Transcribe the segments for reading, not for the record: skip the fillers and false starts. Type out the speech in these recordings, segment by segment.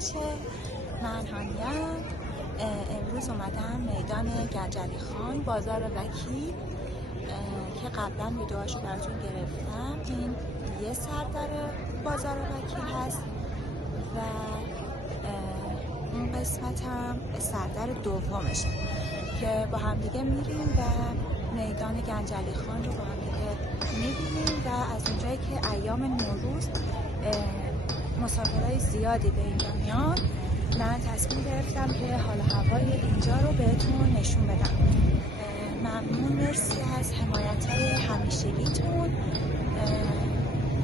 باشه. من هانیم. امروز اومدم میدان گنجلی خان بازار وکیل که قبلا ویدیوهاشو براتون گرفتم. این یه سردر بازار وکیل هست و اون قسمت هم سردر دومشه که با هم دیگه میریم و میدان گنجلی خان رو با هم دیگه میبینیم و از اونجایی که ایام نوروز مسافرهای زیادی به اینجا میان، من تصمیم گرفتم که حال هوای اینجا رو بهتون نشون بدم. ممنون، مرسی از حمایت‌های همیشگیتون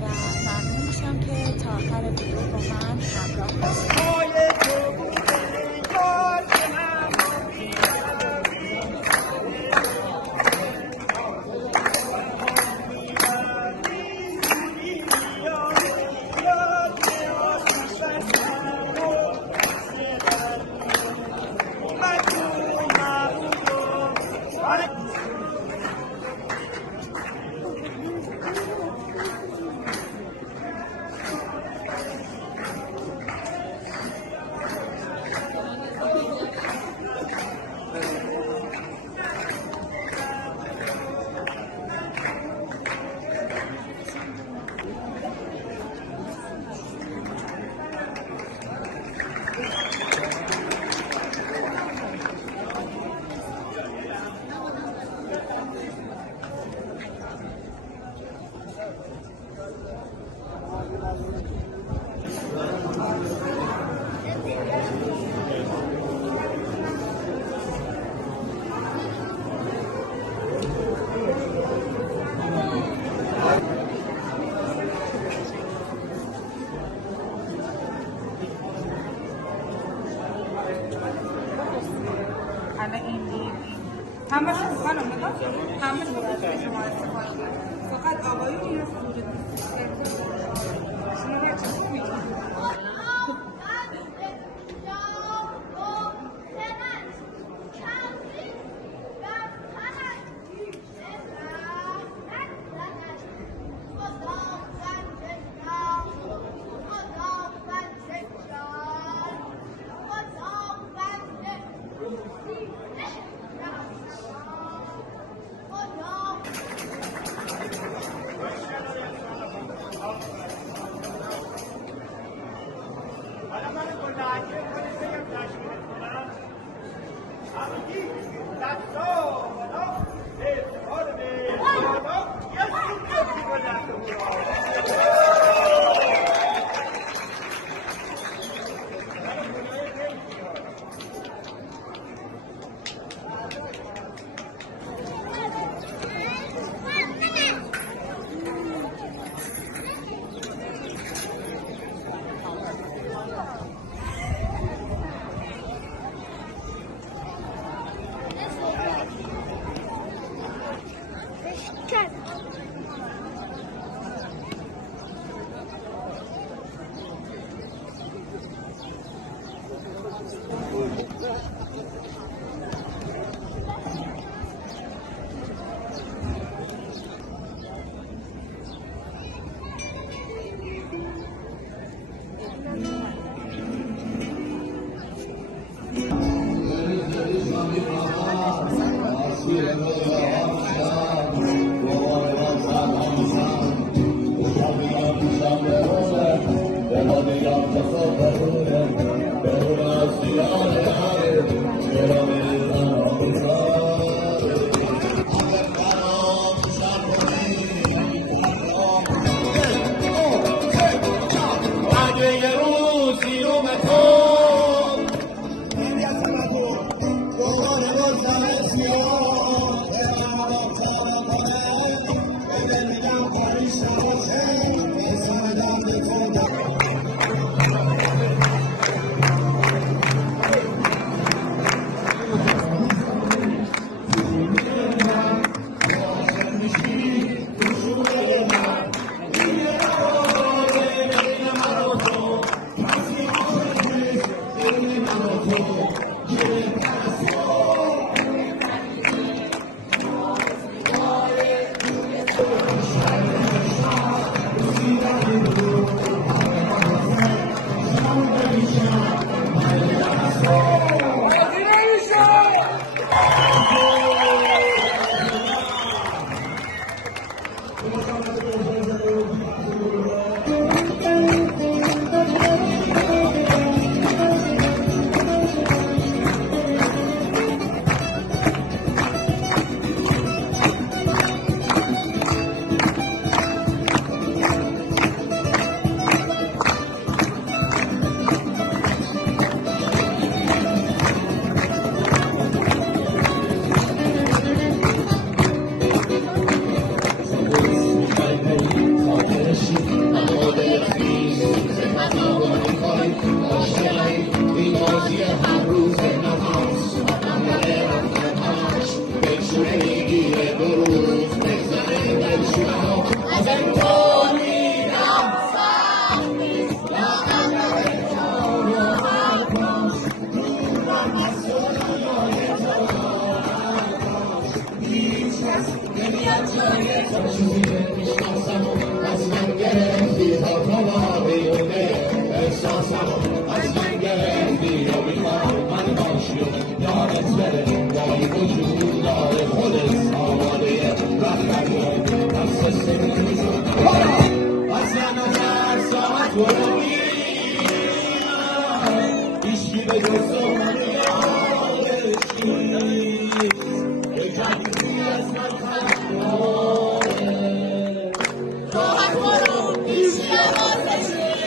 و ممنون میشم که تا آخر ویدیو با من همراه باشید. همش خانم نگاه همش به شما استفاده کنید. فقط آقایون این رو وجود دلشونه میگیره 2 روز بگذره دلشونه ها از امتحان میرم سخت نیست لااقل تو راحت باش دورم از دنیای تو راحت باش هیچ کس نمیاد جای تو چیزی نمیشناسم از من گرفتی تا تا بیونه احساسم از من گرفتی و میخوام من باشی و یادت بره وای وجود داره خودت آماده رفتن دست سمیزون از من هزار ساعت برو میرم هیچکی به جز تو منو یادش نیست یکمی از من خبره راحت برو هیچکی حواسش نیست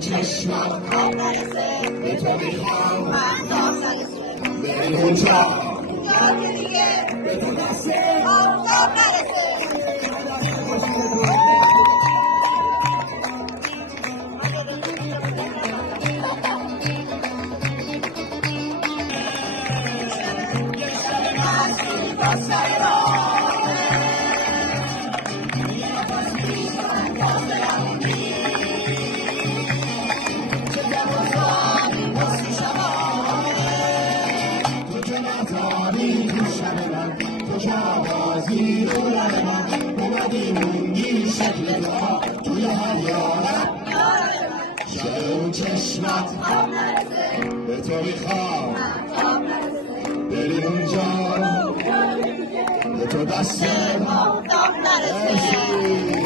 چشمم آب نرسه به تو میخوام مهتاب نرسه بری اونجا اونجا که دیگه به تو دست آفتاب نرسه بازی رو من اومدی مونگی شکل تو توی هر یارم شده چشمت آب نرسه به تو میخوام آب نرسه بری اونجا به تو دست آب نرسه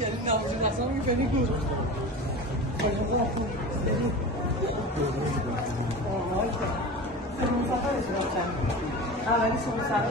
یعنی نوروز اصلا میکنی گود اولی شما سر